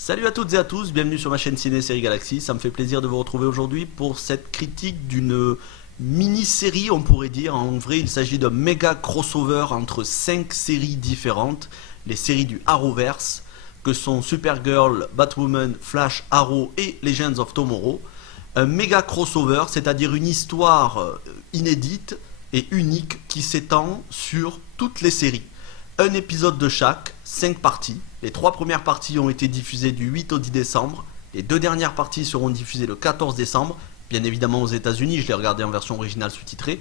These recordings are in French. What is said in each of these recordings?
Salut à toutes et à tous, bienvenue sur ma chaîne Ciné Série Galaxy. Ça me fait plaisir de vous retrouver aujourd'hui pour cette critique d'une mini-série, on pourrait dire. En vrai, il s'agit d'un méga crossover entre 5 séries différentes, les séries du Arrowverse, que sont Supergirl, Batwoman, Flash, Arrow et Legends of Tomorrow. Un méga crossover, c'est-à-dire une histoire inédite et unique qui s'étend sur toutes les séries. Un épisode de chaque, 5 parties. Les 3 premières parties ont été diffusées du 8 au 10 décembre. Les 2 dernières parties seront diffusées le 14 décembre. Bien évidemment aux États-Unis, je l'ai regardé en version originale sous-titrée.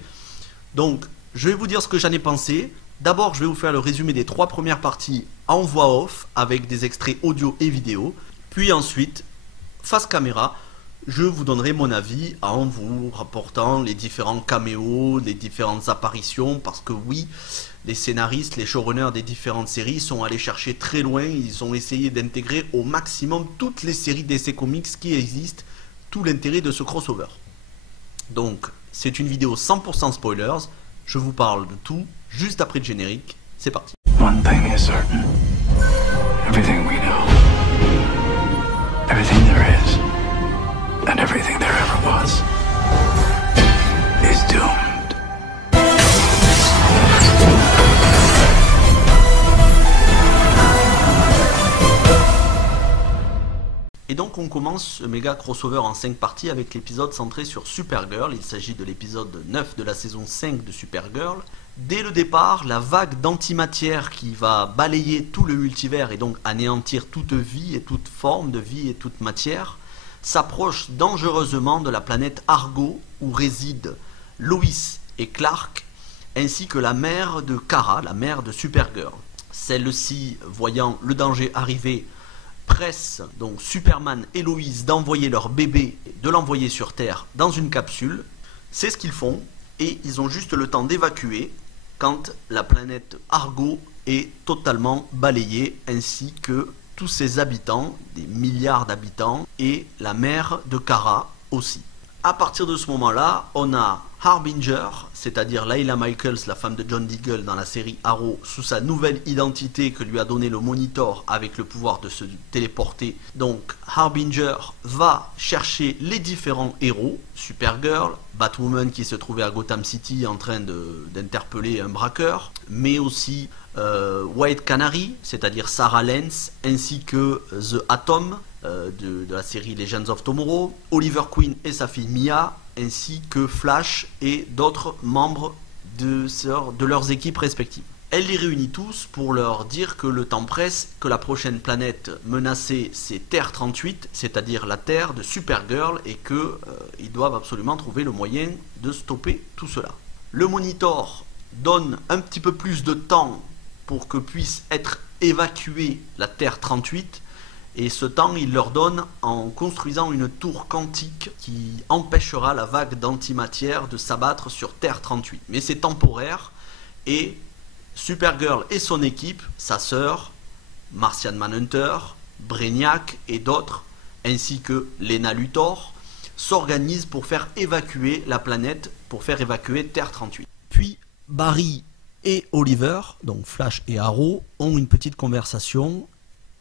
Donc, je vais vous dire ce que j'en ai pensé. D'abord, je vais vous faire le résumé des 3 premières parties en voix off, avec des extraits audio et vidéo. Puis ensuite, face caméra, je vous donnerai mon avis en vous rapportant les différents caméos, les différentes apparitions, parce que oui, les scénaristes, les showrunners des différentes séries sont allés chercher très loin, ils ont essayé d'intégrer au maximum toutes les séries DC Comics qui existent, tout l'intérêt de ce crossover. Donc, c'est une vidéo 100% spoilers, je vous parle de tout juste après le générique, c'est parti. One thing is certain. Everything we know, everything there is, and everything there ever was, is doomed. Et donc on commence ce méga crossover en 5 parties avec l'épisode centré sur Supergirl. Il s'agit de l'épisode 9 de la saison 5 de Supergirl. Dès le départ, la vague d'antimatière qui va balayer tout le multivers et donc anéantir toute vie et toute forme de vie et toute matière s'approche dangereusement de la planète Argo où résident Lois et Clark ainsi que la mère de Kara, la mère de Supergirl. Celle-ci, voyant le danger arriver, presse donc Superman et Lois d'envoyer leur bébé, de l'envoyer sur Terre dans une capsule. C'est ce qu'ils font et ils ont juste le temps d'évacuer quand la planète Argo est totalement balayée ainsi que tous ses habitants, des milliards d'habitants, et la mère de Kara aussi. À partir de ce moment-là, on a Harbinger, c'est-à-dire Layla Michaels, la femme de John Diggle dans la série Arrow, sous sa nouvelle identité que lui a donné le Monitor avec le pouvoir de se téléporter. Donc Harbinger va chercher les différents héros, Supergirl, Batwoman qui se trouvait à Gotham City en train d'interpeller un braqueur, mais aussi White Canary, c'est-à-dire Sarah Lance, ainsi que The Atom de la série Legends of Tomorrow, Oliver Queen et sa fille Mia, ainsi que Flash et d'autres membres de leurs équipes respectives. Elle les réunit tous pour leur dire que le temps presse, que la prochaine planète menacée c'est Terre 38, c'est-à-dire la Terre de Supergirl, et qu'ils doivent absolument trouver le moyen de stopper tout cela. Le Monitor donne un petit peu plus de temps pour que puisse être évacuée la Terre 38, et ce temps, il leur donne en construisant une tour quantique qui empêchera la vague d'antimatière de s'abattre sur Terre 38. Mais c'est temporaire et Supergirl et son équipe, sa sœur, Martian Manhunter, Brainiac et d'autres, ainsi que Lena Luthor, s'organisent pour faire évacuer la planète, pour faire évacuer Terre 38. Puis Barry et Oliver, donc Flash et Arrow, ont une petite conversation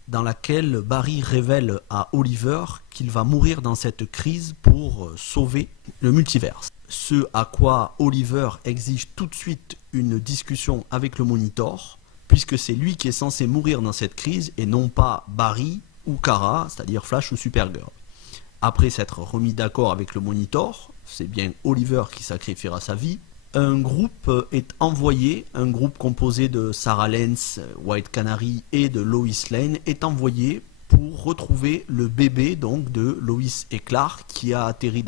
dans laquelle Barry révèle à Oliver qu'il va mourir dans cette crise pour sauver le multiverse. Ce à quoi Oliver exige tout de suite une discussion avec le Monitor, puisque c'est lui qui est censé mourir dans cette crise et non pas Barry ou Kara, c'est-à-dire Flash ou Supergirl. Après s'être remis d'accord avec le Monitor, c'est bien Oliver qui sacrifiera sa vie. Un groupe est envoyé, un groupe composé de Sarah Lance, White Canary et de Lois Lane est envoyé pour retrouver le bébé donc de Lois et Clark qui a atterri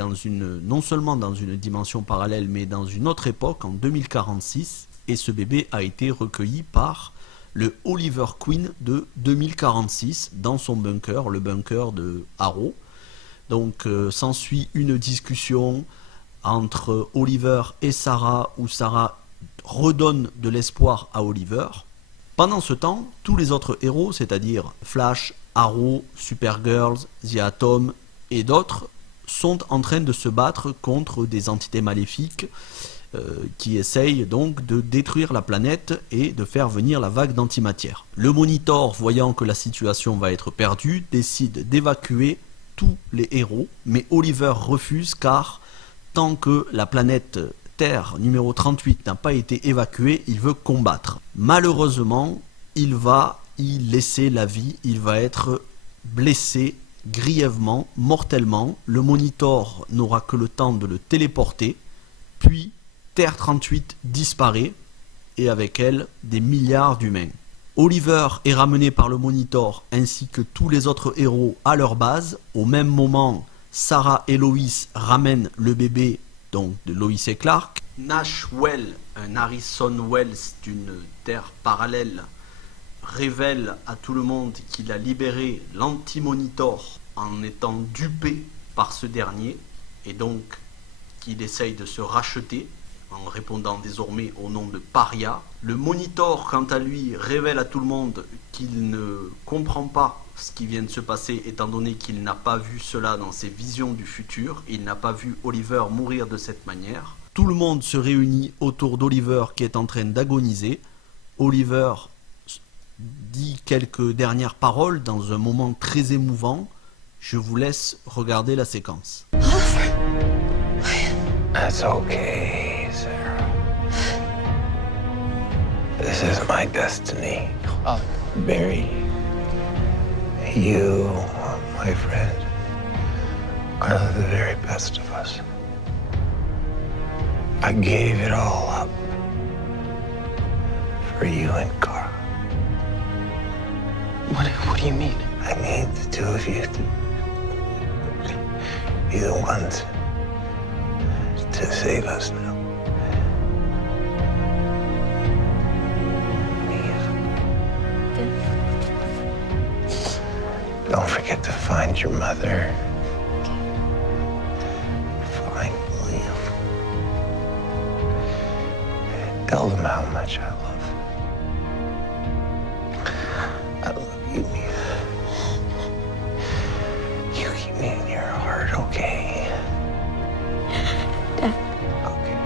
non seulement dans une dimension parallèle mais dans une autre époque en 2046, et ce bébé a été recueilli par le Oliver Queen de 2046 dans son bunker, le bunker de Arrow. Donc s'ensuit une discussion entre Oliver et Sarah, où Sarah redonne de l'espoir à Oliver. Pendant ce temps, tous les autres héros, c'est-à-dire Flash, Arrow, Supergirl, The Atom et d'autres, sont en train de se battre contre des entités maléfiques qui essaye donc de détruire la planète et de faire venir la vague d'antimatière. Le Monitor, voyant que la situation va être perdue, décide d'évacuer tous les héros, mais Oliver refuse car tant que la planète Terre numéro 38 n'a pas été évacuée, il veut combattre. Malheureusement, il va y laisser la vie, il va être blessé grièvement, mortellement. Le Monitor n'aura que le temps de le téléporter, puis Terre 38 disparaît, et avec elle, des milliards d'humains. Oliver est ramené par le Monitor, ainsi que tous les autres héros à leur base. Au même moment, Sarah et Lois ramènent le bébé, donc de Lois et Clark. Nash Well, un Harrison Wells d'une Terre parallèle, révèle à tout le monde qu'il a libéré l'anti-Monitor en étant dupé par ce dernier, et donc qu'il essaye de se racheter en répondant désormais au nom de Paria. Le Monitor, quant à lui, révèle à tout le monde qu'il ne comprend pas ce qui vient de se passer, étant donné qu'il n'a pas vu cela dans ses visions du futur. Il n'a pas vu Oliver mourir de cette manière. Tout le monde se réunit autour d'Oliver qui est en train d'agoniser. Oliver dit quelques dernières paroles dans un moment très émouvant. Je vous laisse regarder la séquence. That's okay, Sarah. This is my destiny. Barry, you, my friend, are the very best of us. I gave it all up for you and Carl. What do you mean? I need the two of you to be the ones to save us now. Don't forget to find your mother. Find William. Tell them how much I love them. I love you, Mia. You keep me in your heart, okay? Dad. Okay.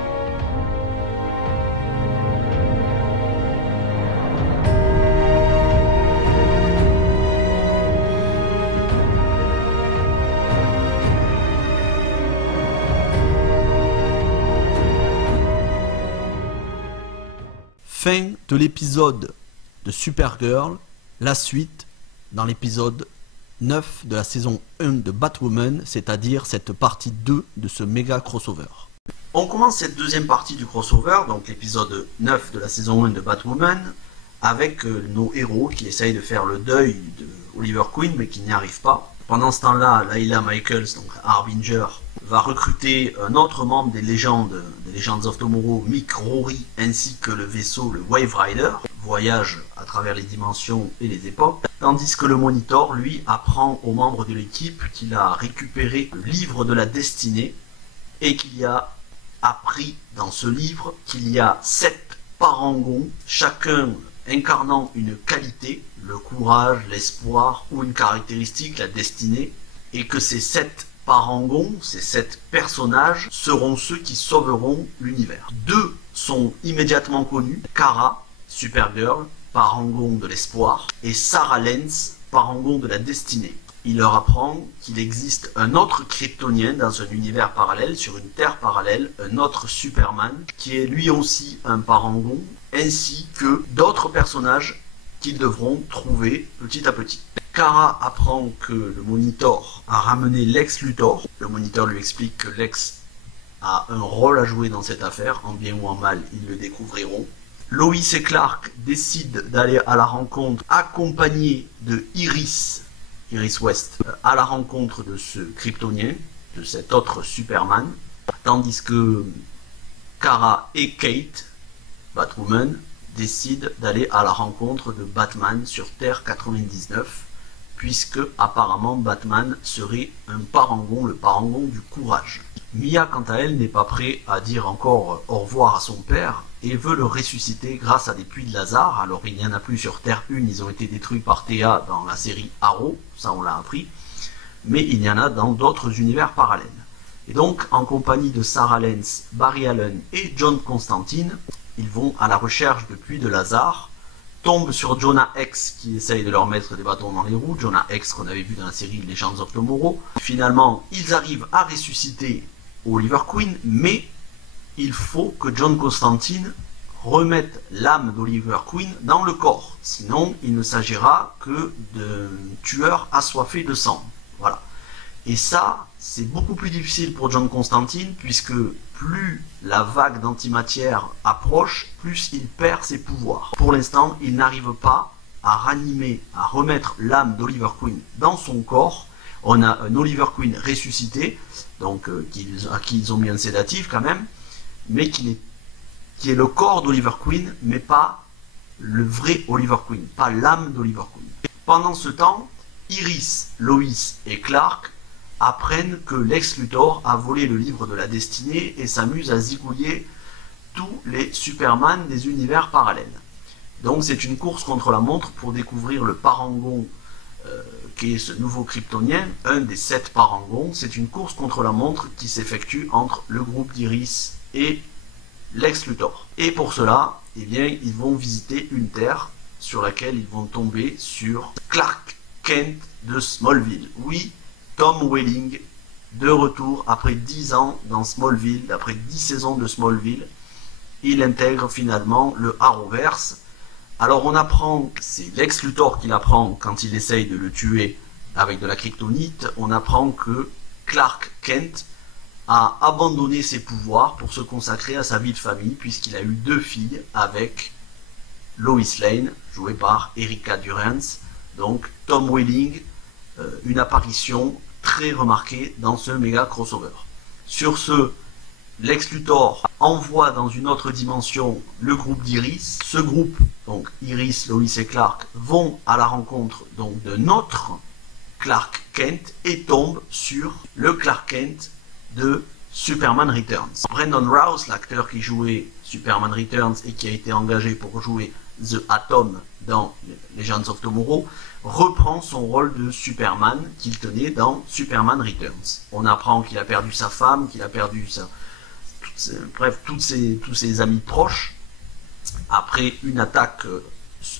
Fin de l'épisode de Supergirl, la suite dans l'épisode 9 de la saison 1 de Batwoman, c'est-à-dire cette partie 2 de ce méga crossover. On commence cette deuxième partie du crossover, donc l'épisode 9 de la saison 1 de Batwoman, avec nos héros qui essayent de faire le deuil de Oliver Queen mais qui n'y arrivent pas. Pendant ce temps-là, Layla Michaels, donc Harbinger, va recruter un autre membre des Legends of Tomorrow, Mick Rory, ainsi que le vaisseau, le Wave Rider, voyage à travers les dimensions et les époques, tandis que le Monitor, lui, apprend aux membres de l'équipe qu'il a récupéré le livre de la destinée et qu'il y a appris dans ce livre qu'il y a 7 parangons, chacun incarnant une qualité, le courage, l'espoir ou une caractéristique, la destinée, et que ces 7 parangons, ces 7 personnages, seront ceux qui sauveront l'univers. 2 sont immédiatement connus, Kara, Supergirl, parangon de l'espoir, et Sarah Lance, parangon de la destinée. Il leur apprend qu'il existe un autre Kryptonien dans un univers parallèle, sur une Terre parallèle, un autre Superman, qui est lui aussi un parangon, ainsi que d'autres personnages qu'ils devront trouver petit à petit. Kara apprend que le Monitor a ramené Lex Luthor. Le Monitor lui explique que Lex a un rôle à jouer dans cette affaire, en bien ou en mal, ils le découvriront. Lois et Clark décident d'aller à la rencontre, accompagnés de Iris West, à la rencontre de ce Kryptonien, de cet autre Superman, tandis que Kara et Kate, Batwoman, décident d'aller à la rencontre de Batman sur Terre 99, puisque apparemment Batman serait un parangon, le parangon du courage. Mia, quant à elle, n'est pas prête à dire encore au revoir à son père et veut le ressusciter grâce à des puits de Lazare. Alors il n'y en a plus sur Terre 1, ils ont été détruits par Thea dans la série Arrow, ça on l'a appris, mais il y en a dans d'autres univers parallèles. Et donc, en compagnie de Sarah Lance, Barry Allen et John Constantine, ils vont à la recherche de puits de Lazare, tombent sur Jonah Hex qui essaye de leur mettre des bâtons dans les roues, Jonah Hex qu'on avait vu dans la série Legends of Tomorrow. Finalement, ils arrivent à ressusciter Oliver Queen, mais il faut que John Constantine remette l'âme d'Oliver Queen dans le corps. Sinon, il ne s'agira que d'un tueur assoiffé de sang. Voilà. Et ça, c'est beaucoup plus difficile pour John Constantine, puisque plus la vague d'antimatière approche, plus il perd ses pouvoirs. Pour l'instant, il n'arrive pas à ranimer, à remettre l'âme d'Oliver Queen dans son corps. On a un Oliver Queen ressuscité, donc à qui ils ont mis un sédatif quand même, mais qui est le corps d'Oliver Queen, mais pas le vrai Oliver Queen, pas l'âme d'Oliver Queen. Pendant ce temps, Iris, Lois et Clark apprennent que Lex Luthor a volé le livre de la destinée et s'amuse à zigouiller tous les Superman des univers parallèles. Donc c'est une course contre la montre pour découvrir le parangon qui est ce nouveau kryptonien, un des 7 parangons. C'est une course contre la montre qui s'effectue entre le groupe d'Iris et Lex Luthor. Et pour cela, eh bien, ils vont visiter une terre sur laquelle ils vont tomber sur Clark Kent de Smallville. Oui, Tom Welling, de retour après 10 ans dans Smallville, après 10 saisons de Smallville, il intègre finalement le Arrowverse. Alors on apprend, c'est Lex Luthor qui l'apprend quand il essaye de le tuer avec de la kryptonite, on apprend que Clark Kent a abandonné ses pouvoirs pour se consacrer à sa vie de famille, puisqu'il a eu 2 filles avec Lois Lane, jouée par Erika Durance. Donc Tom Welling, une apparition très remarquée dans ce méga crossover. Sur ce, Lex Luthor envoie dans une autre dimension le groupe d'Iris. Ce groupe, donc Iris, Lois et Clark, vont à la rencontre donc de notre Clark Kent et tombent sur le Clark Kent de Superman Returns. Brandon Routh, l'acteur qui jouait Superman Returns et qui a été engagé pour jouer The Atom dans Legends of Tomorrow, reprend son rôle de Superman qu'il tenait dans Superman Returns. On apprend qu'il a perdu sa femme, qu'il a perdu tous ses amis proches, après une attaque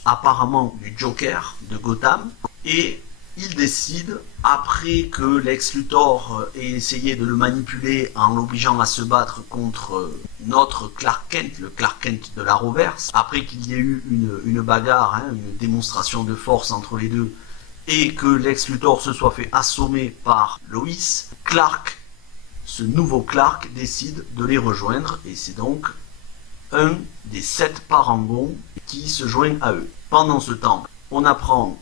apparemment du Joker de Gotham, et il décide, après que Lex Luthor ait essayé de le manipuler en l'obligeant à se battre contre notre Clark Kent, le Clark Kent de l'Arrowverse, après qu'il y ait eu une bagarre, une démonstration de force entre les deux, et que Lex Luthor se soit fait assommer par Lois, Clark, ce nouveau Clark, décide de les rejoindre, et c'est donc un des 7 parangons qui se joignent à eux. Pendant ce temps, on apprend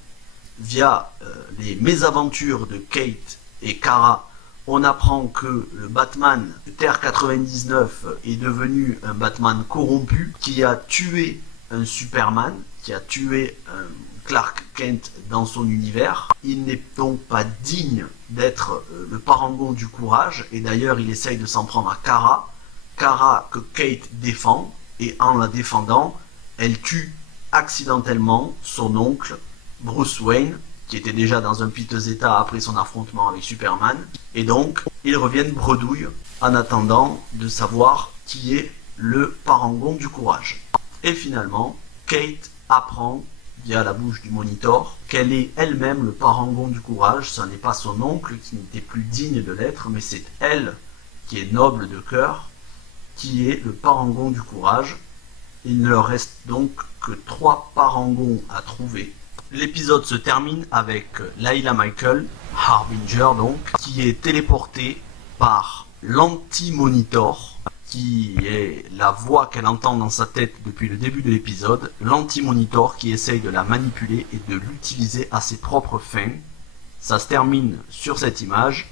via les mésaventures de Kate et Kara, on apprend que le Batman de Terre 99 est devenu un Batman corrompu qui a tué un Superman, qui a tué un Clark Kent dans son univers. Il n'est donc pas digne d'être le parangon du courage, et d'ailleurs il essaye de s'en prendre à Kara, Kara que Kate défend, et en la défendant, elle tue accidentellement son oncle Bruce Wayne, qui était déjà dans un piteux état après son affrontement avec Superman, et donc ils reviennent bredouille en attendant de savoir qui est le parangon du courage. Et finalement, Kate apprend via la bouche du Monitor qu'elle est elle-même le parangon du courage. Ce n'est pas son oncle qui n'était plus digne de l'être, mais c'est elle qui est noble de cœur, qui est le parangon du courage. Il ne leur reste donc que 3 parangons à trouver. L'épisode se termine avec Layla Michael, Harbinger donc, qui est téléportée par l'Anti-Monitor, qui est la voix qu'elle entend dans sa tête depuis le début de l'épisode, l'Anti-Monitor qui essaye de la manipuler et de l'utiliser à ses propres fins. Ça se termine sur cette image.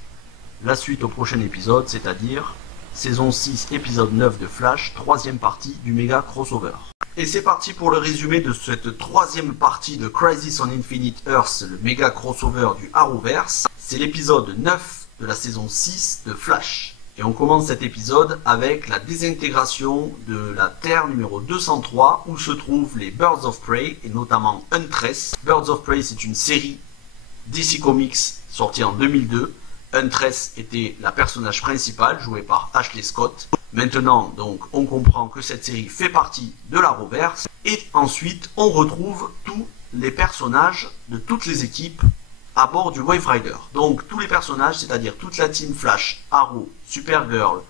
La suite au prochain épisode, c'est-à-dire saison 6, épisode 9 de Flash, 3e partie du méga crossover. Et c'est parti pour le résumé de cette 3e partie de Crisis on Infinite Earths, le méga crossover du Arrowverse. C'est l'épisode 9 de la saison 6 de Flash. Et on commence cet épisode avec la désintégration de la Terre numéro 203, où se trouvent les Birds of Prey, et notamment Huntress. Birds of Prey, c'est une série DC Comics sortie en 2002, Huntress était la personnage principale, jouée par Ashley Scott. Maintenant, donc, on comprend que cette série fait partie de l'Arrowverse. Et ensuite, on retrouve tous les personnages de toutes les équipes à bord du Wave Rider. Donc, tous les personnages, c'est-à-dire toute la team Flash, Arrow, Supergirl,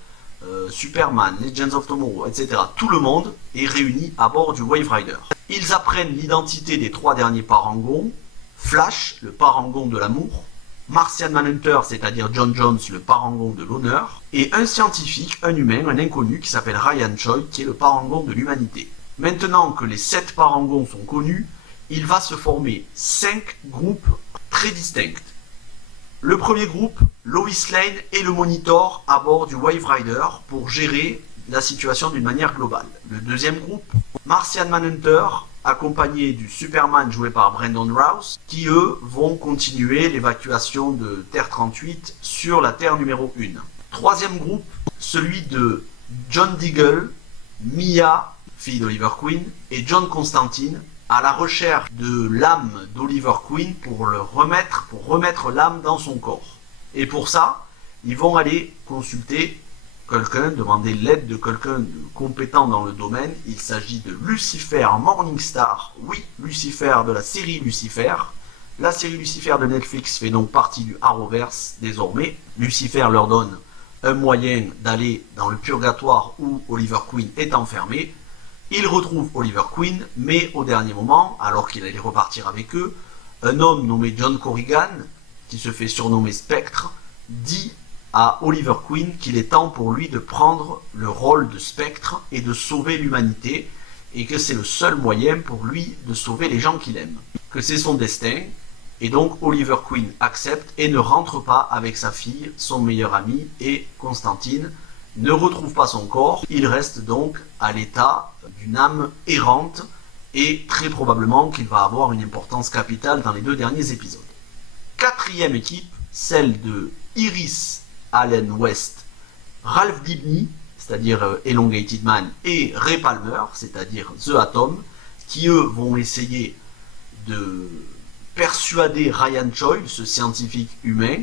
Superman, Legends of Tomorrow, etc. Tout le monde est réuni à bord du Wave Rider. Ils apprennent l'identité des 3 derniers parangons. Flash, le parangon de l'amour. Martian Manhunter, c'est-à-dire John Jones, le parangon de l'honneur, et un scientifique, un humain, un inconnu qui s'appelle Ryan Choi, qui est le parangon de l'humanité. Maintenant que les 7 parangons sont connus, il va se former 5 groupes très distincts. Le premier groupe, Lois Lane et le Monitor à bord du Wave Rider pour gérer la situation d'une manière globale. Le deuxième groupe, Martian Manhunter, accompagné du Superman joué par Brandon Routh, qui eux vont continuer l'évacuation de Terre 38 sur la Terre numéro 1. Troisième groupe, celui de John Diggle, Mia, fille d'Oliver Queen, et John Constantine, à la recherche de l'âme d'Oliver Queen pour remettre l'âme dans son corps. Et pour ça, ils vont aller consulter quelqu'un, demander l'aide de quelqu'un de compétent dans le domaine. Il s'agit de Lucifer Morningstar. Oui, Lucifer de la série Lucifer. La série Lucifer de Netflix fait donc partie du Arrowverse désormais. Lucifer leur donne un moyen d'aller dans le purgatoire où Oliver Queen est enfermé. Ils retrouvent Oliver Queen, mais au dernier moment, alors qu'il allait repartir avec eux, un homme nommé John Corrigan, qui se fait surnommer Spectre, dit à Oliver Queen qu'il est temps pour lui de prendre le rôle de Spectre et de sauver l'humanité, et que c'est le seul moyen pour lui de sauver les gens qu'il aime, que c'est son destin. Et donc Oliver Queen accepte et ne rentre pas avec sa fille, son meilleur ami, et Constantine ne retrouve pas son corps. Il reste donc à l'état d'une âme errante, et très probablement qu'il va avoir une importance capitale dans les 2 derniers épisodes. Quatrième équipe, celle de Iris Allen West, Ralph Dibny, c'est-à-dire Elongated Man, et Ray Palmer, c'est-à-dire The Atom, qui eux vont essayer de persuader Ryan Choi, ce scientifique humain,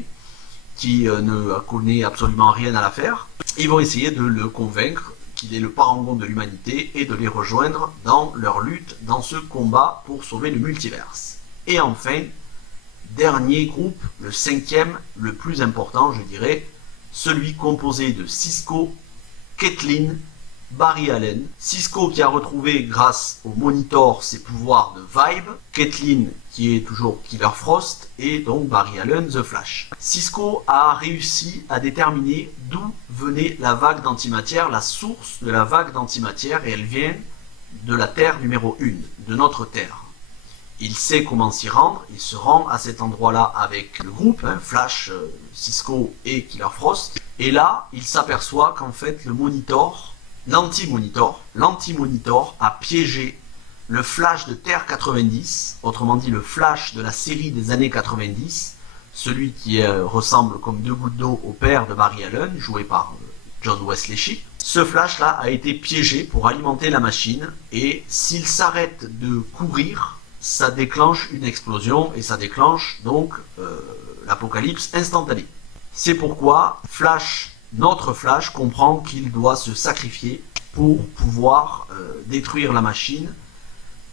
qui ne connaît absolument rien à l'affaire. Ils vont essayer de le convaincre qu'il est le parangon de l'humanité et de les rejoindre dans leur lutte, dans ce combat pour sauver le multiverse. Et enfin, dernier groupe, le 5e, le plus important je dirais, celui composé de Cisco, Caitlin, Barry Allen. Cisco qui a retrouvé grâce au Monitor ses pouvoirs de Vibe, Caitlin qui est toujours Killer Frost, et donc Barry Allen The Flash. Cisco a réussi à déterminer d'où venait la vague d'antimatière, la source de la vague d'antimatière, et elle vient de la Terre numéro 1, de notre Terre. Il sait comment s'y rendre, il se rend à cet endroit-là avec le groupe, Flash, Cisco et Killer Frost, et là, il s'aperçoit qu'en fait, le Monitor, l'anti-Monitor a piégé le Flash de Terre 90, autrement dit le Flash de la série des années 90, celui qui ressemble comme 2 gouttes d'eau au père de Barry Allen, joué par John Wesley Shipp. Ce Flash-là a été piégé pour alimenter la machine, et s'il s'arrête de courir, ça déclenche une explosion, et ça déclenche donc l'apocalypse instantanée. C'est pourquoi Flash, notre Flash, comprend qu'il doit se sacrifier pour pouvoir détruire la machine.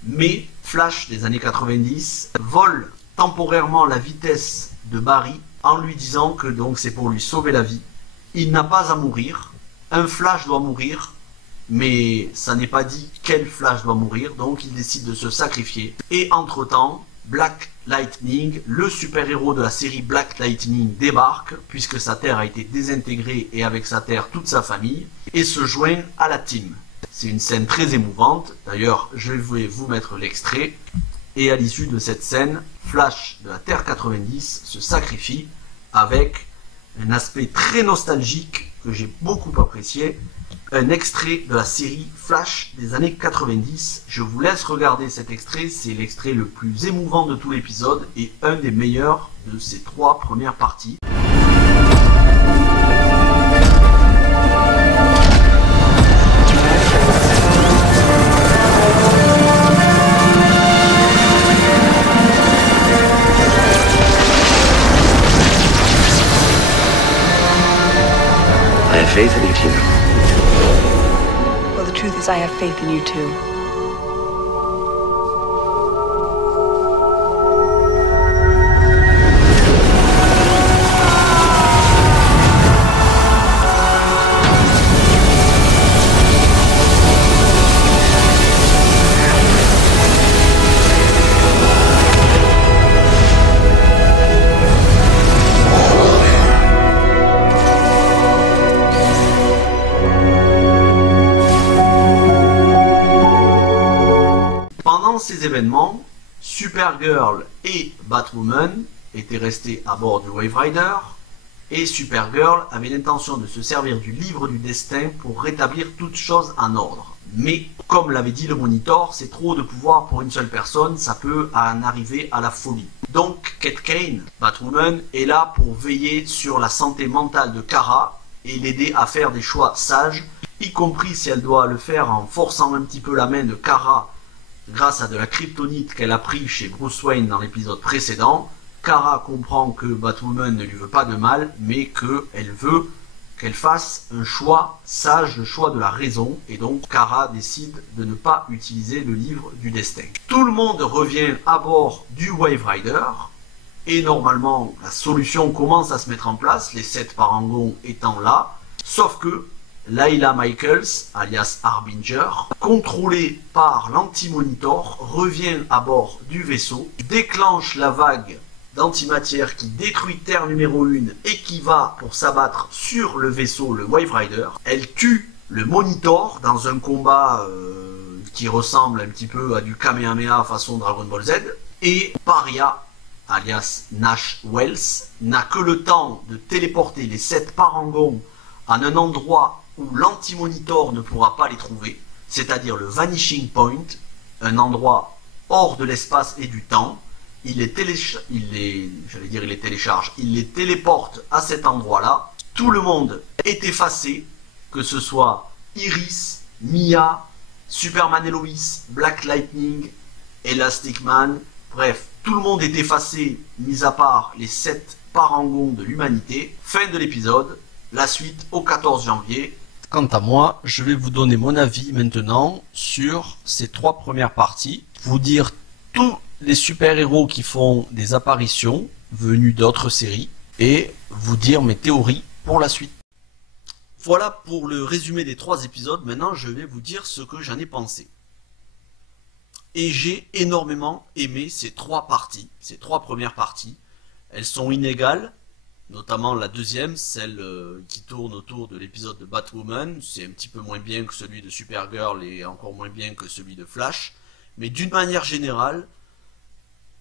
Mais Flash des années 90 vole temporairement la vitesse de Barry en lui disant que donc c'est pour lui sauver la vie. Il n'a pas à mourir. Un Flash doit mourir, mais ça n'est pas dit quel Flash doit mourir, donc il décide de se sacrifier. Et entre-temps, Black Lightning, le super-héros de la série Black Lightning, débarque, puisque sa Terre a été désintégrée et avec sa Terre toute sa famille, et se joint à la team. C'est une scène très émouvante, d'ailleurs je vais vous mettre l'extrait, et à l'issue de cette scène, Flash de la Terre 90 se sacrifie avec un aspect très nostalgique que j'ai beaucoup apprécié, un extrait de la série Flash des années 90. Je vous laisse regarder cet extrait, c'est l'extrait le plus émouvant de tout l'épisode et un des meilleurs de ces 3 premières parties. faith in you, Tina. Well, the truth is I have faith in you too. Pendant ces événements, Supergirl et Batwoman étaient restés à bord du Wave Rider et Supergirl avait l'intention de se servir du livre du destin pour rétablir toutes choses en ordre. Mais, comme l'avait dit le Monitor, c'est trop de pouvoir pour une seule personne, ça peut en arriver à la folie. Donc, Kate Kane, Batwoman, est là pour veiller sur la santé mentale de Kara et l'aider à faire des choix sages, y compris si elle doit le faire en forçant un petit peu la main de Kara grâce à de la kryptonite qu'elle a pris chez Bruce Wayne dans l'épisode précédent. Kara comprend que Batwoman ne lui veut pas de mal, mais qu'elle veut qu'elle fasse un choix sage, le choix de la raison, et donc Kara décide de ne pas utiliser le livre du destin. Tout le monde revient à bord du Wave Rider, et normalement la solution commence à se mettre en place, les 7 parangons étant là, sauf que Layla Michaels, alias Harbinger, contrôlée par l'Anti-Monitor, revient à bord du vaisseau, déclenche la vague d'antimatière qui détruit Terre numéro 1 et qui va pour s'abattre sur le vaisseau, le Wave Rider. Elle tue le Monitor dans un combat qui ressemble un petit peu à du Kamehameha façon Dragon Ball Z. Et Paria, alias Nash Wells, n'a que le temps de téléporter les 7 parangons à un endroit où l'Anti-Monitor ne pourra pas les trouver, c'est-à-dire le Vanishing Point, un endroit hors de l'espace et du temps. Il les téléporte à cet endroit-là. Tout le monde est effacé, que ce soit Iris, Mia, Superman et Lois, Black Lightning, Elastic Man, bref, tout le monde est effacé, mis à part les 7 parangons de l'humanité. Fin de l'épisode, la suite au 14 janvier. Quant à moi, je vais vous donner mon avis maintenant sur ces 3 premières parties, vous dire tous les super-héros qui font des apparitions venus d'autres séries et vous dire mes théories pour la suite. Voilà pour le résumé des 3 épisodes. Maintenant, je vais vous dire ce que j'en ai pensé. Et j'ai énormément aimé ces 3 parties, ces 3 premières parties. Elles sont inégales, notamment la deuxième, celle qui tourne autour de l'épisode de Batwoman. C'est un petit peu moins bien que celui de Supergirl et encore moins bien que celui de Flash. Mais d'une manière générale,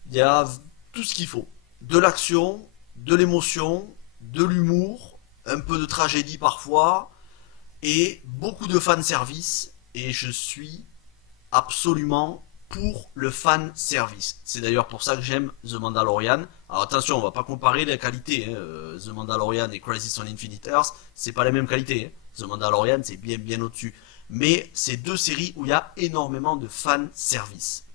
il y a tout ce qu'il faut. De l'action, de l'émotion, de l'humour, un peu de tragédie parfois, et beaucoup de fanservice. Et je suis absolument pour le fanservice. C'est d'ailleurs pour ça que j'aime The Mandalorian. Alors attention, on va pas comparer les qualités. The Mandalorian et Crisis on Infinite Earths, c'est pas les mêmes qualités. The Mandalorian, c'est bien au-dessus. Mais c'est 2 séries où il y a énormément de fanservice.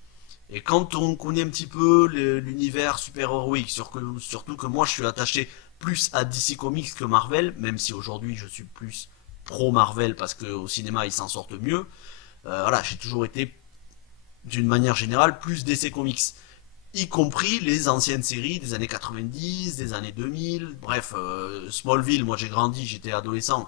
Et quand on connaît un petit peu l'univers super-héroïque, surtout que moi je suis attaché plus à DC Comics que Marvel, même si aujourd'hui je suis plus pro Marvel parce qu'au cinéma ils s'en sortent mieux. Voilà, j'ai toujours été d'une manière générale plus DC Comics, y compris les anciennes séries des années 90, des années 2000, bref, Smallville, moi j'ai grandi, j'étais adolescent,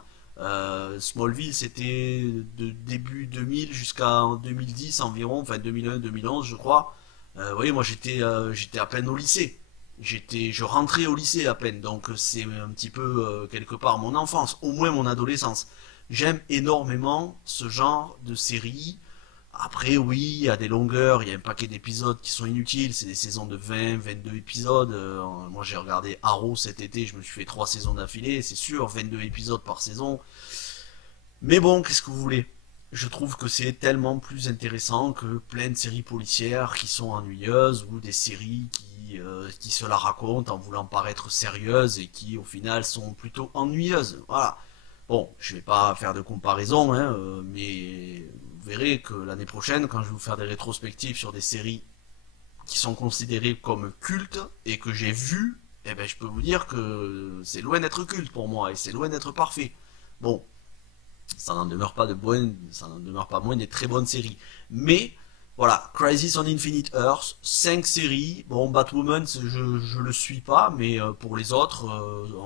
Smallville c'était de début 2000 jusqu'à 2010 environ, enfin 2001-2011 je crois. Vous voyez, moi j'étais à peine au lycée, je rentrais au lycée à peine, donc c'est un petit peu quelque part mon enfance, au moins mon adolescence. J'aime énormément ce genre de séries. Après oui, il y a des longueurs, il y a un paquet d'épisodes qui sont inutiles, c'est des saisons de 20, 22 épisodes. Moi j'ai regardé Arrow cet été, je me suis fait 3 saisons d'affilée, c'est sûr, 22 épisodes par saison. Mais bon, qu'est-ce que vous voulez? Je trouve que c'est tellement plus intéressant que plein de séries policières qui sont ennuyeuses, ou des séries qui se la racontent en voulant paraître sérieuses et qui au final sont plutôt ennuyeuses. Voilà. Bon, je vais pas faire de comparaison, mais vous verrez que l'année prochaine, quand je vais vous faire des rétrospectives sur des séries qui sont considérées comme cultes et que j'ai vues, eh ben, je peux vous dire que c'est loin d'être culte pour moi et c'est loin d'être parfait. Bon, ça n'en demeure pas moins des très bonnes séries. Mais voilà, Crisis on Infinite Earth, 5 séries. Bon, Batwoman, je le suis pas, mais pour les autres,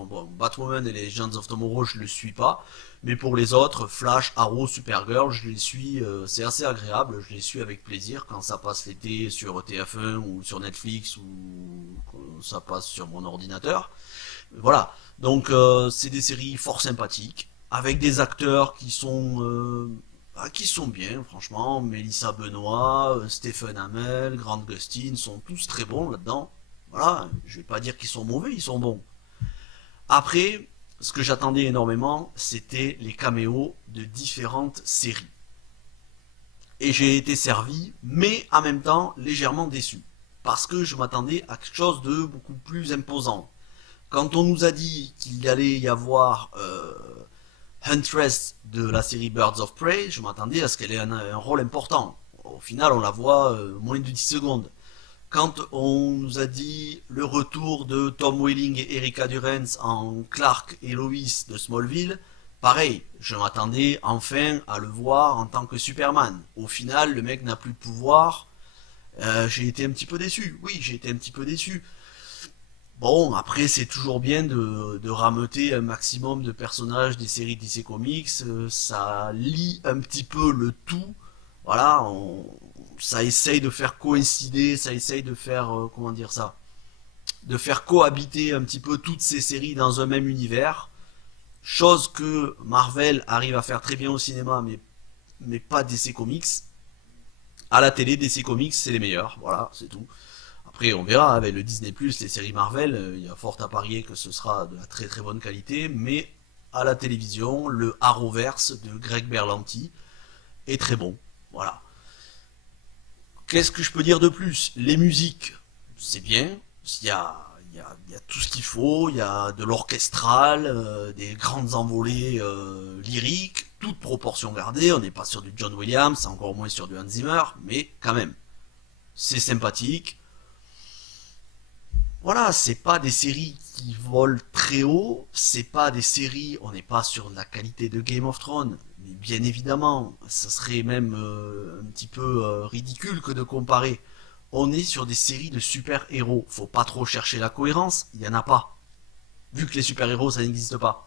bon, Batwoman et les Legends of Tomorrow, je le suis pas. Mais pour les autres, Flash, Arrow, Supergirl, je les suis, c'est assez agréable, je les suis avec plaisir quand ça passe l'été sur TF1 ou sur Netflix ou quand ça passe sur mon ordinateur. Voilà, donc c'est des séries fort sympathiques, avec des acteurs qui sont bien, franchement. Mélissa Benoît, Stephen Amell, Grant Gustin sont tous très bons là-dedans. Voilà, je vais pas dire qu'ils sont mauvais, ils sont bons. Après, ce que j'attendais énormément, c'était les caméos de différentes séries. Et j'ai été servi, mais en même temps légèrement déçu. Parce que je m'attendais à quelque chose de beaucoup plus imposant. Quand on nous a dit qu'il allait y avoir Huntress de la série Birds of Prey, je m'attendais à ce qu'elle ait un rôle important. Au final, on la voit moins de 10 secondes. Quand on nous a dit le retour de Tom Welling et Erika Durance en Clark et Lois de Smallville, pareil, je m'attendais enfin à le voir en tant que Superman. Au final, le mec n'a plus de pouvoir. J'ai été un petit peu déçu. Oui, j'ai été un petit peu déçu. Bon, après, c'est toujours bien de rameuter un maximum de personnages des séries DC Comics. Ça lie un petit peu le tout. Voilà, ça essaye de faire coïncider, ça essaye de faire, comment dire ça, de faire cohabiter un petit peu toutes ces séries dans un même univers. Chose que Marvel arrive à faire très bien au cinéma, mais pas DC Comics. À la télé, DC Comics, c'est les meilleurs. Voilà, c'est tout. Après, on verra, avec le Disney+, les séries Marvel, il y a fort à parier que ce sera de la très très bonne qualité, mais à la télévision, le Arrowverse de Greg Berlanti est très bon. Voilà. Qu'est-ce que je peux dire de plus? Les musiques, c'est bien. Il y a tout ce qu'il faut. Il y a de l'orchestral, des grandes envolées lyriques, toute proportion gardée. On n'est pas sur du John Williams, encore moins sur du Hans Zimmer, mais quand même, c'est sympathique. Voilà, c'est pas des séries qui volent très haut, c'est pas des séries, on n'est pas sur la qualité de Game of Thrones, mais bien évidemment, ça serait même un petit peu ridicule que de comparer. On est sur des séries de super-héros, faut pas trop chercher la cohérence, il y en a pas. Vu que les super-héros, ça n'existe pas.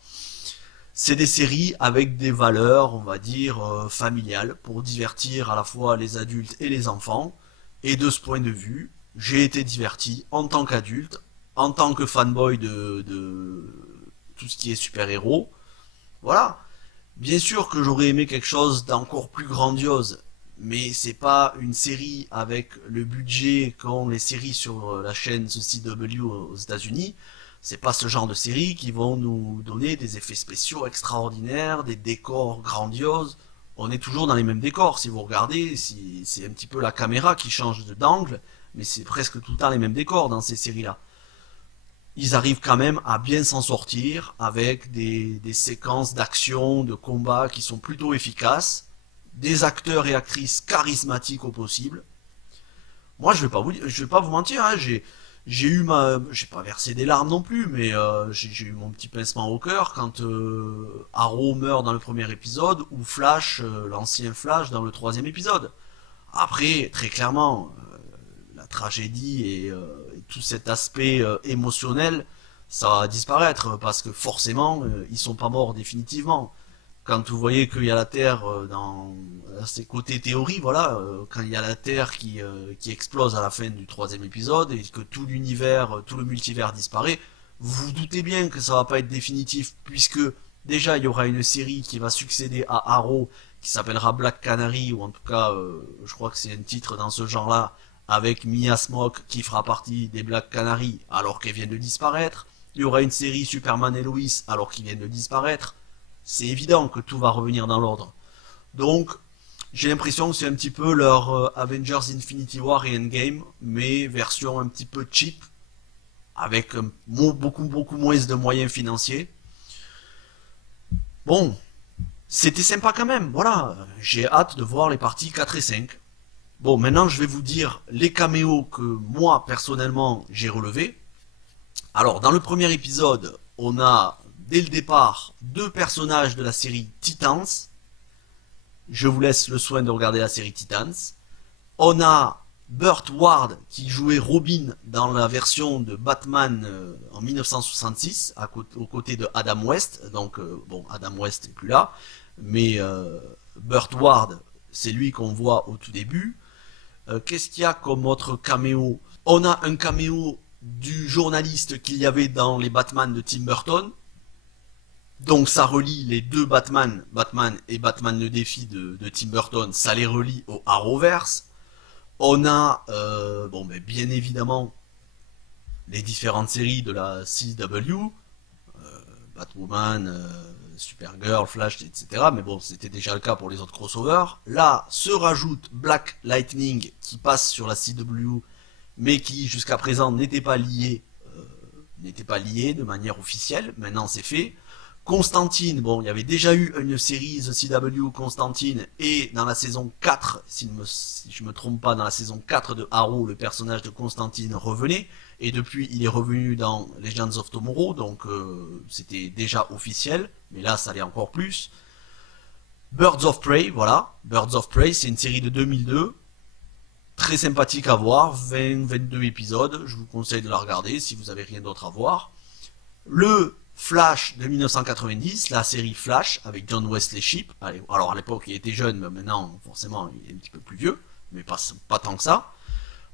C'est des séries avec des valeurs, on va dire, familiales, pour divertir à la fois les adultes et les enfants, et de ce point de vue, j'ai été diverti en tant qu'adulte, en tant que fanboy de tout ce qui est super-héros. Voilà. Bien sûr que j'aurais aimé quelque chose d'encore plus grandiose, mais c'est pas une série avec le budget qu'ont les séries sur la chaîne CW aux États-Unis. C'est pas ce genre de séries qui vont nous donner des effets spéciaux extraordinaires, des décors grandioses. On est toujours dans les mêmes décors. Si vous regardez, c'est un petit peu la caméra qui change d'angle, mais c'est presque tout le temps les mêmes décors dans ces séries-là. Ils arrivent quand même à bien s'en sortir avec des séquences d'action, de combat qui sont plutôt efficaces, des acteurs et actrices charismatiques au possible. Moi, je vais pas vous mentir, hein, j'ai pas versé des larmes non plus, mais j'ai eu mon petit pincement au cœur quand Arrow meurt dans le premier épisode ou Flash, l'ancien Flash, dans le troisième épisode. Après, très clairement, la tragédie et tout cet aspect émotionnel, ça va disparaître parce que forcément, ils sont pas morts définitivement. Quand vous voyez qu'il y a la Terre dans ses côtés théorie, voilà, quand il y a la Terre qui explose à la fin du troisième épisode et que tout l'univers, tout le multivers disparaît, vous vous doutez bien que ça va pas être définitif puisque déjà il y aura une série qui va succéder à Arrow qui s'appellera Black Canary ou en tout cas, je crois que c'est un titre dans ce genre-là avec Mia Smoke qui fera partie des Black Canary alors qu'elle vient de disparaître. Il y aura une série Superman et Lois alors qu'ils viennent de disparaître. C'est évident que tout va revenir dans l'ordre. Donc, j'ai l'impression que c'est un petit peu leur Avengers Infinity War et Endgame, mais version un petit peu cheap, avec beaucoup moins de moyens financiers. Bon, c'était sympa quand même, voilà. J'ai hâte de voir les parties 4 et 5. Bon, maintenant je vais vous dire les caméos que moi, personnellement, j'ai relevés. Alors, dans le premier épisode, on a dès le départ 2 personnages de la série Titans. Je vous laisse le soin de regarder la série Titans. On a Burt Ward qui jouait Robin dans la version de Batman en 1966 aux côtés de Adam West. Donc bon, Adam West n'est plus là, mais Burt Ward, c'est lui qu'on voit au tout début. Qu'est-ce qu'il y a comme autre caméo? On a un caméo du journaliste qu'il y avait dans les Batman de Tim Burton. Donc ça relie les 2 Batman et Batman le défi de Tim Burton, ça les relie au Arrowverse. On a, bien évidemment, les différentes séries de la CW, Batwoman, Supergirl, Flash, etc. Mais bon, c'était déjà le cas pour les autres crossovers. Là, se rajoute Black Lightning, qui passe sur la CW, mais qui, jusqu'à présent, n'était pas lié de manière officielle. Maintenant, c'est fait. Constantine, bon, il y avait déjà eu une série The CW Constantine, et dans la saison 4, si je me trompe pas, dans la saison 4 de Arrow, le personnage de Constantine revenait, et depuis il est revenu dans Legends of Tomorrow, donc c'était déjà officiel, mais là ça l'est encore plus. Birds of Prey, voilà, Birds of Prey, c'est une série de 2002, très sympathique à voir, 20-22 épisodes, je vous conseille de la regarder si vous avez rien d'autre à voir. Le Flash de 1990, la série Flash avec John Wesley Shipp. Alors à l'époque il était jeune, mais maintenant forcément il est un petit peu plus vieux, mais pas tant que ça.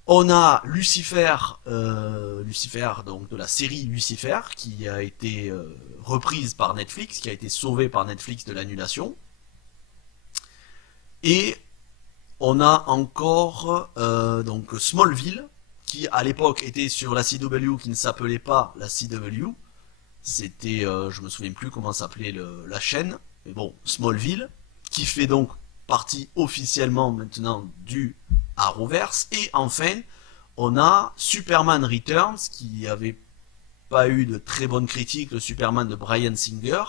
On a Lucifer, donc de la série Lucifer, qui a été reprise par Netflix, qui a été sauvée par Netflix de l'annulation. Et on a encore donc Smallville, qui à l'époque était sur la CW, qui ne s'appelait pas la CW. C'était, je me souviens plus comment s'appelait la chaîne, mais bon, Smallville, qui fait donc partie officiellement maintenant du Arrowverse. Et enfin, on a Superman Returns, qui avait pas eu de très bonnes critiques, le Superman de Bryan Singer,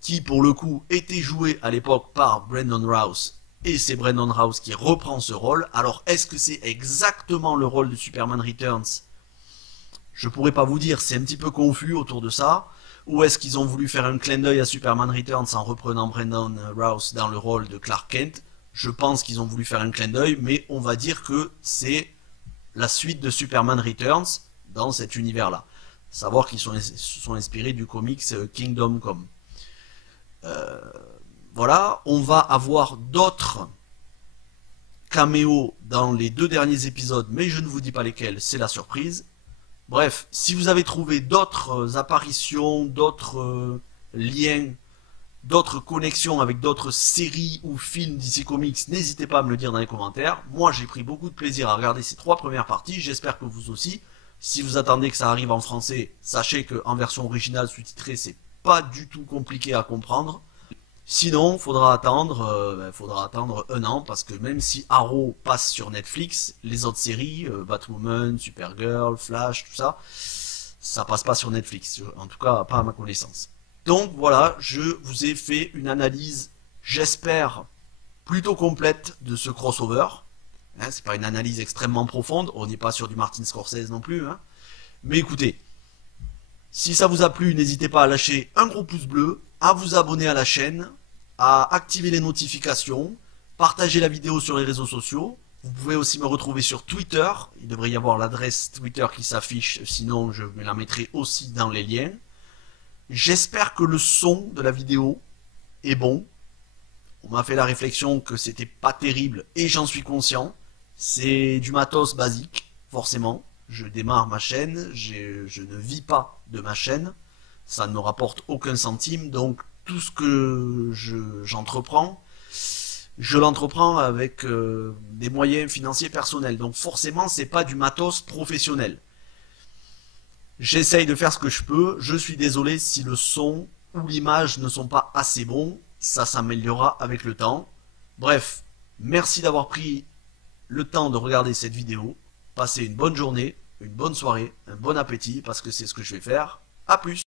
qui pour le coup était joué à l'époque par Brandon Routh, et c'est Brandon Routh qui reprend ce rôle. Alors est-ce que c'est exactement le rôle de Superman Returns ? Je pourrais pas vous dire, c'est un petit peu confus autour de ça. Ou est-ce qu'ils ont voulu faire un clin d'œil à Superman Returns en reprenant Brandon Routh dans le rôle de Clark Kent? Je pense qu'ils ont voulu faire un clin d'œil, mais on va dire que c'est la suite de Superman Returns dans cet univers-là. Savoir qu'ils se sont inspirés du comics Kingdom Come. Voilà, on va avoir d'autres caméos dans les 2 derniers épisodes, mais je ne vous dis pas lesquels, c'est la surprise. Bref, si vous avez trouvé d'autres apparitions, d'autres liens, d'autres connexions avec d'autres séries ou films DC Comics, n'hésitez pas à me le dire dans les commentaires. Moi, j'ai pris beaucoup de plaisir à regarder ces 3 premières parties, j'espère que vous aussi. Si vous attendez que ça arrive en français, sachez qu'en version originale sous-titrée, c'est pas du tout compliqué à comprendre. Sinon, faudra attendre 1 an, parce que même si Arrow passe sur Netflix, les autres séries, Batwoman, Supergirl, Flash, tout ça, ça passe pas sur Netflix, en tout cas pas à ma connaissance. Donc voilà, je vous ai fait une analyse, j'espère, plutôt complète de ce crossover. Hein, c'est pas une analyse extrêmement profonde, on n'est pas sur du Martin Scorsese non plus. Hein. Mais écoutez, si ça vous a plu, n'hésitez pas à lâcher un gros pouce bleu, à vous abonner à la chaîne, à activer les notifications, partager la vidéo sur les réseaux sociaux. Vous pouvez aussi me retrouver sur Twitter, il devrait y avoir l'adresse Twitter qui s'affiche, sinon je me la mettrai aussi dans les liens. J'espère que le son de la vidéo est bon. On m'a fait la réflexion que c'était pas terrible et j'en suis conscient. C'est du matos basique, forcément. Je démarre ma chaîne, je ne vis pas de ma chaîne. Ça ne me rapporte aucun centime, donc tout ce que j'entreprends, je l'entreprends avec des moyens financiers personnels. Donc forcément, c'est pas du matos professionnel. J'essaye de faire ce que je peux. Je suis désolé si le son ou l'image ne sont pas assez bons. Ça s'améliorera avec le temps. Bref, merci d'avoir pris le temps de regarder cette vidéo. Passez une bonne journée, une bonne soirée, un bon appétit, parce que c'est ce que je vais faire. A plus!